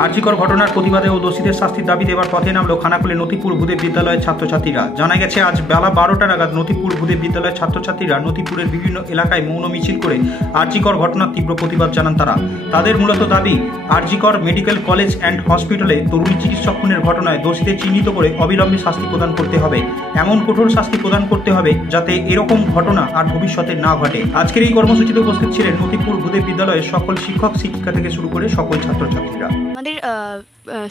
আরজিকর ঘটনার প্রতিবাদে ও দোষীদের শাস্তির দাবি দেওয়ার পথে নামলো খানাকুলে নতিপুর ভূদেব বিদ্যালয়ের ছাত্রছাত্রীরা। জানা গেছে আজ বেলা 12টা নাগাদ নতিপুর ভূদেব বিদ্যালয়ের ছাত্রছাত্রীরা নতিপুরের বিভিন্ন এলাকায় মৌন মিছিল করে আরজিকর ঘটনার তীব্র প্রতিবাদ জানান তারা। তাদের মূলত দাবি, আরজিকর মেডিকেল কলেজ অ্যান্ড হসপিটালে তরুণী চিকিৎসক খুনের ঘটনায় দোষীদের চিহ্নিত করে অবিলম্বে শাস্তি প্রদান করতে হবে। এমন কঠোর শাস্তি প্রদান করতে হবে যাতে এরকম ঘটনা আর ভবিষ্যতে না ঘটে। আজকের এই কর্মসূচিতে উপস্থিত ছিলেন নতিপুর ভূদেব বিদ্যালয়ের সকল শিক্ষক শিক্ষিকা থেকে শুরু করে সকল ছাত্রছাত্রীরা। আমাদের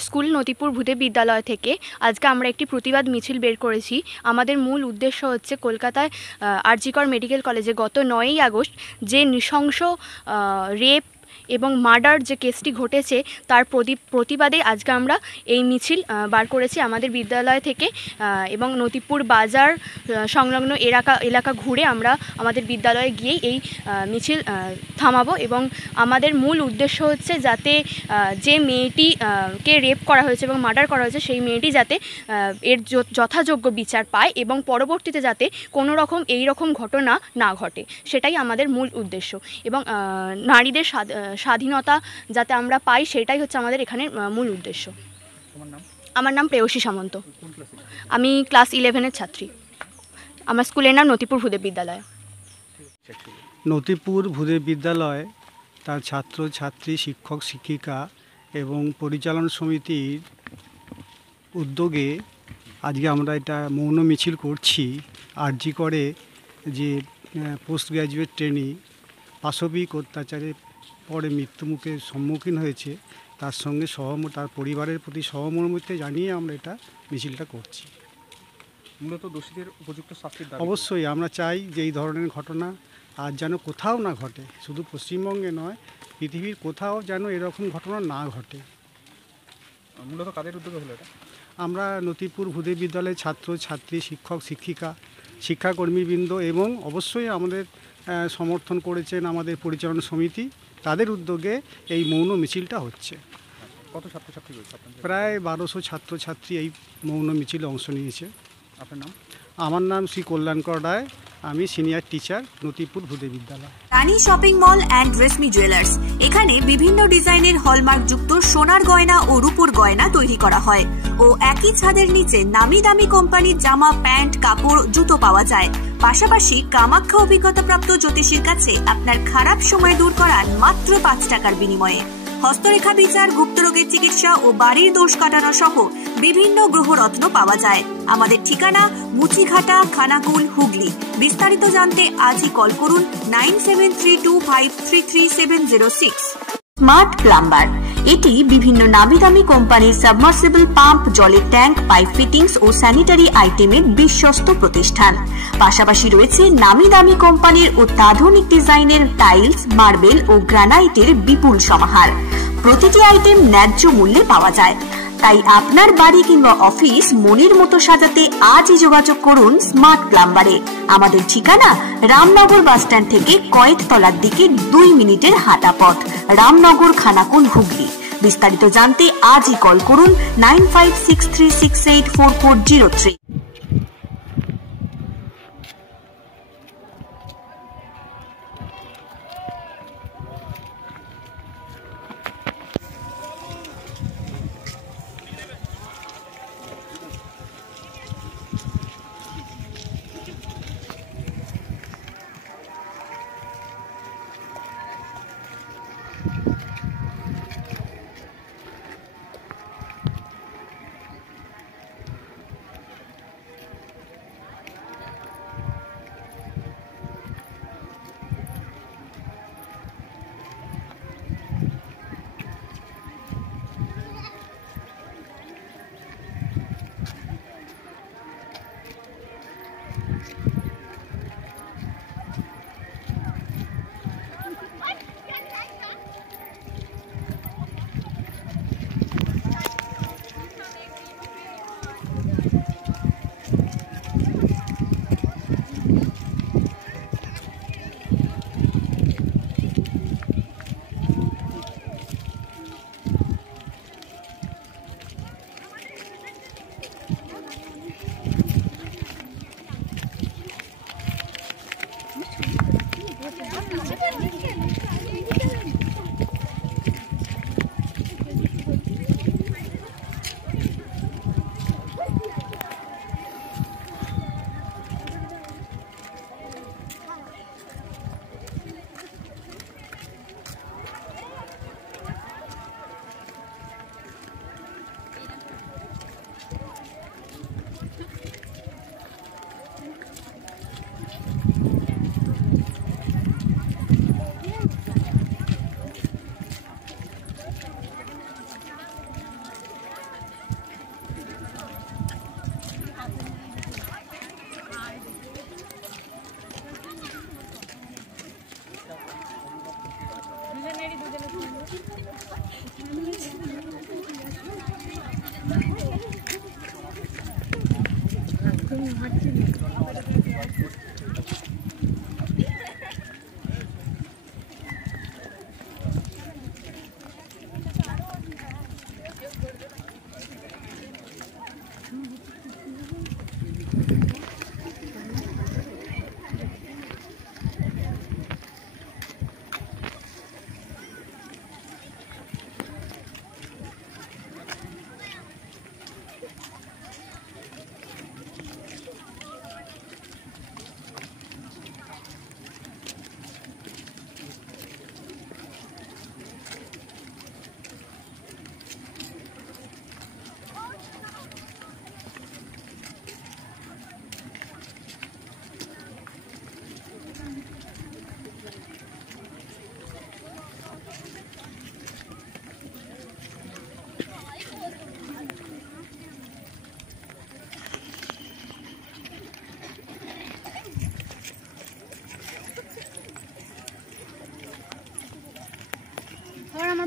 স্কুল নতিপুর ভূদেব বিদ্যালয় থেকে আজকে আমরা একটি প্রতিবাদ মিছিল বের করেছি। আমাদের মূল উদ্দেশ্য হচ্ছে কলকাতায় আরজিকর মেডিকেল কলেজে গত 9ই আগস্ট যে নৃশংস রেপ এবং মার্ডার যে কেসটি ঘটেছে তার প্রতিবাদে আজকে আমরা এই মিছিল বার করেছি আমাদের বিদ্যালয় থেকে, এবং নতিপুর বাজার সংলগ্ন এলাকা ঘুরে আমরা আমাদের বিদ্যালয়ে গিয়ে এই মিছিল থামাবো। এবং আমাদের মূল উদ্দেশ্য হচ্ছে যাতে যে মেয়েটিকে রেপ করা হয়েছে এবং মার্ডার করা হয়েছে সেই মেয়েটি যাতে এর যথাযোগ্য বিচার পায় এবং পরবর্তীতে যাতে কোনো রকম এই রকম ঘটনা না ঘটে, সেটাই আমাদের মূল উদ্দেশ্য। এবং নারীদের স্বাধীনতা যাতে আমরা পাই সেটাই হচ্ছে আমাদের এখানে মূল উদ্দেশ্য। আমার নাম প্রেয়সী সামন্ত, আমি ক্লাস 11-এর ছাত্রী। আমার স্কুলের নাম নতিপুর ভূদেব বিদ্যালয়। নতিপুর ভূদেব বিদ্যালয় তার ছাত্র ছাত্রী, শিক্ষক শিক্ষিকা এবং পরিচালন সমিতির উদ্যোগে আজকে আমরা এটা মৌন মিছিল করছি। আরজিকরে যে পোস্ট গ্র্যাজুয়েট ট্রেনি পাশবিক অত্যাচারে পরে মৃত্যুমুখে সম্মুখীন হয়েছে, তার সঙ্গে তার পরিবারের প্রতি সহমর্মিতা জানিয়ে আমরা এটা মিছিলটা করছি। মূলত দোষীদের উপযুক্ত শাস্তির দাবি অবশ্যই আমরা চাই যে এই ধরনের ঘটনা আর যেন কোথাও না ঘটে, শুধু পশ্চিমবঙ্গে নয়, পৃথিবীর কোথাও যেন এরকম ঘটনা না ঘটে। মূলত কাদের উদ্যোগে হলো এটা? আমরা নতিপুর ভূদেব বিদ্যালয়ের ছাত্র ছাত্রী, শিক্ষক শিক্ষিকা, শিক্ষাকর্মীবৃন্দ এবং অবশ্যই আমাদের সমর্থন করেছেন আমাদের পরিচালনা সমিতি, তাদের উদ্যোগে এই মৌন মিছিলটা হচ্ছে। কত ছাত্রছাত্রী রয়েছে? প্রায় 1200 ছাত্রছাত্রী এই মৌন মিছিলে অংশ নিয়েছে। আপনার নাম? আমার নাম শ্রী কল্যাণকর রায়, আমি senior teacher, Natipur Bhudev Vidyalaya. Rani shopping mall and Reshmi jewellers, এখানে বিভিন্ন ডিজাইনের হলমার্ক যুক্ত সোনার গয়না ও রূপোর গয়না তৈরি করা হয় ও একই ছাদের নিচে নামি দামি কোম্পানির জামা, প্যান্ট, কাপড়, জুতো পাওয়া যায়। পাশাপাশি কামাখ্যা অভিজ্ঞতাপ্রাপ্ত জ্যোতিষীর কাছে আপনার খারাপ সময় দূর করান মাত্র 5 টাকার বিনিময়ে। হস্তরেখা বিচার, গুপ্তরোগের চিকিৎসা ও বাড়ির দোষ কাটানো সহ বিভিন্ন গ্রহরত্ন পাওয়া যায়। আমাদের ঠিকানা মুচিঘাটা, খানাকুল, হুগলি। বিস্তারিত জানতে আজই কল করুন 9732533706। স্মার্ট প্লাম্বার, এটি বিভিন্ন নামি দামি কোম্পানির সাবমার্সিবল পাম্প, জলের ট্যাঙ্ক, পাইপ ফিটিংস ও স্যানিটারি আইটেমের বিশ্বস্ত প্রতিষ্ঠান। পাশাপাশি রয়েছে নামি দামি কোম্পানির অত্যাধুনিক ডিজাইনের টাইলস, মার্বেল ও গ্রানাইটের বিপুল সমাহার। প্রতিটি আইটেম ন্যায্য মূল্যে পাওয়া যায়। তাই আপনার বাড়ি কিংবা অফিস মনের মতো সাজাতে আজই যোগাযোগ করুন স্মার্ট প্লাম্বারে। আমাদের ঠিকানা রামনগর বাসস্ট্যান্ড থেকে কয়েকতলার দিকে 2 মিনিটের হাঁটা পথ, রামনগর, খানাকুল, হুগলি। বিস্তারিত জানতে আজই কল করুন 9563684403।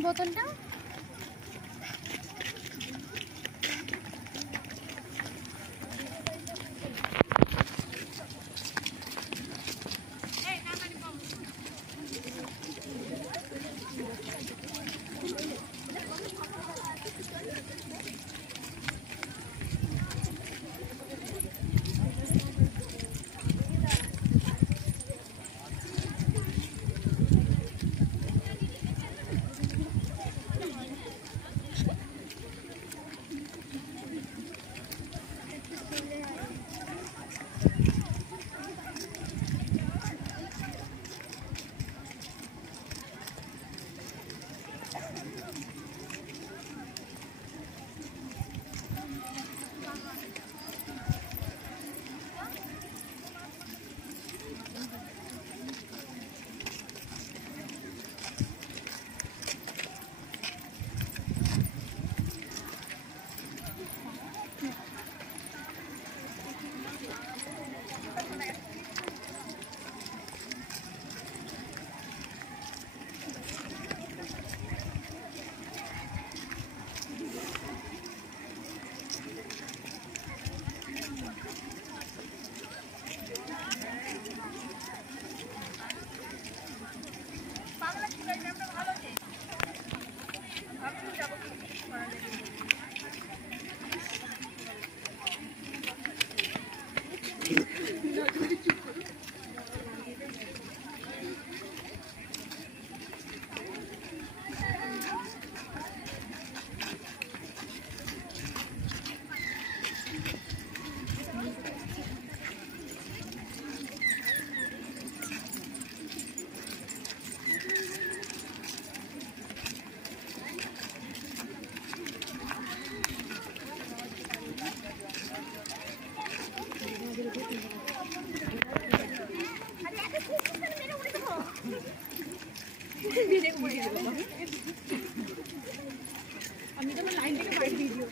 বোতলটা আমি তো লাইন থেকে বাইরে দিয়ে দিও।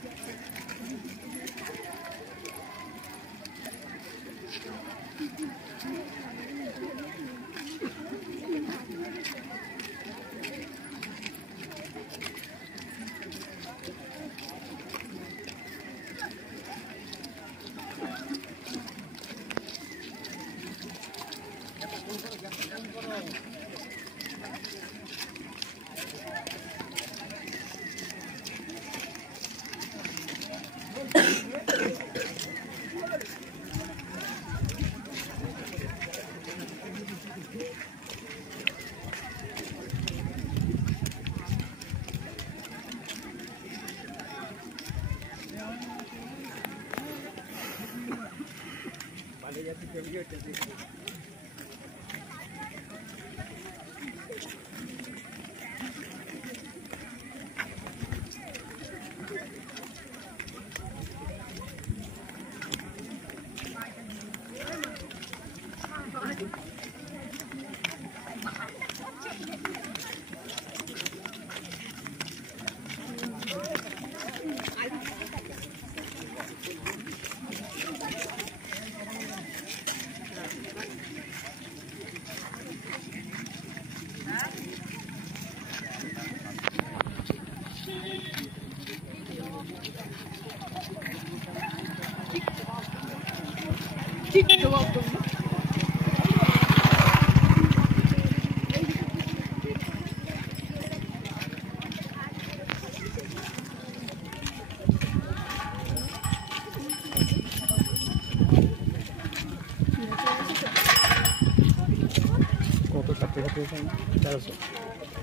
কত ছাত্রছাত্রী এখানে 1300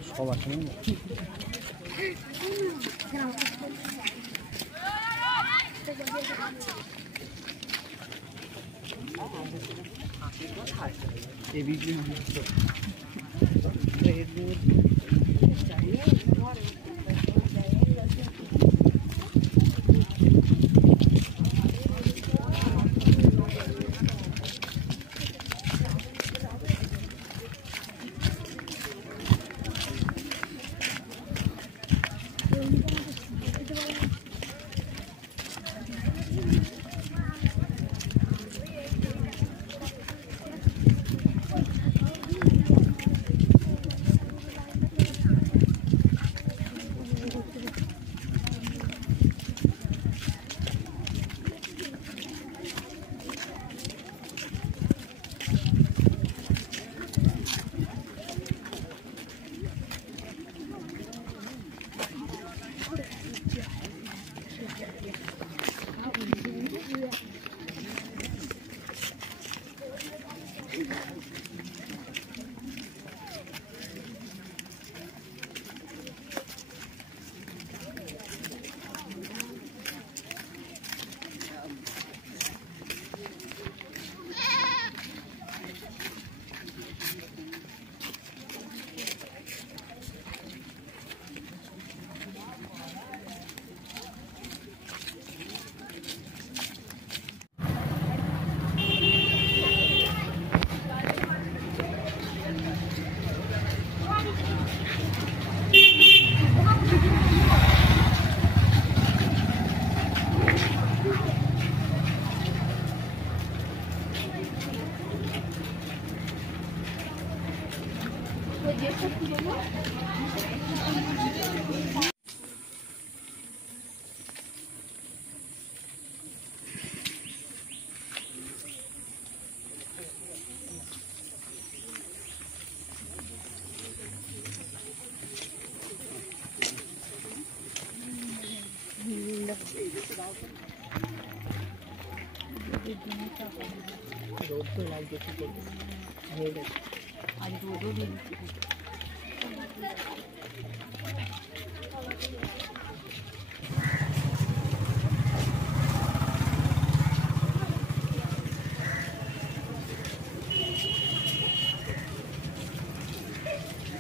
সব আছে না এই বিজলি রোদ তো লাগছে কি করবো হয়ে গেছে আজ রোদও দিন